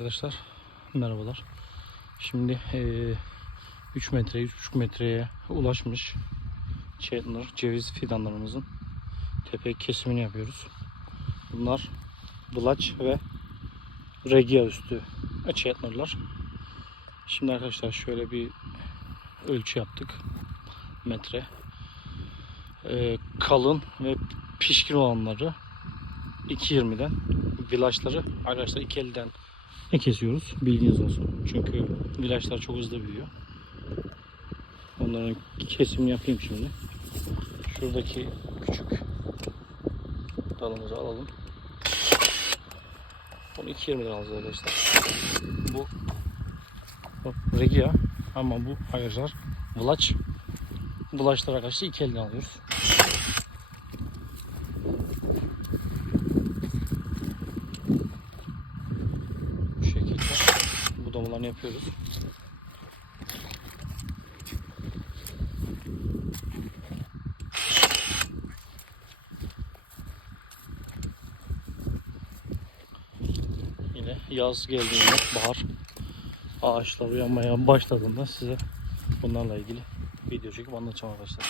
Arkadaşlar merhabalar. Şimdi eee 3 metre 3,5 metreye ulaşmış Chandler ceviz fidanlarımızın tepe kesimini yapıyoruz. Bunlar Bulaç ve Regia üstü Chandler'lar. Şimdi arkadaşlar şöyle bir ölçü yaptık. Metre. Eee, kalın ve pişkin olanları 2.20'den vilaçları arkadaşlar 2.50'den ne kesiyoruz bilginiz olsun. Çünkü vilaçlar çok hızlı büyüyor. Onların kesimini yapayım şimdi. Şuradaki küçük dalımızı alalım. Bunu 2.20'den alacağız arkadaşlar. Bu bak, regia ama bu arkadaşlar vılaç. Vılaçlar arkadaşlar 2.50'den alıyoruz. Budamalarını yapıyoruz. Yine yaz geldiğinde bahar ağaçlar uyanmaya başladığında size bunlarla ilgili video çekip anlatacağım arkadaşlar.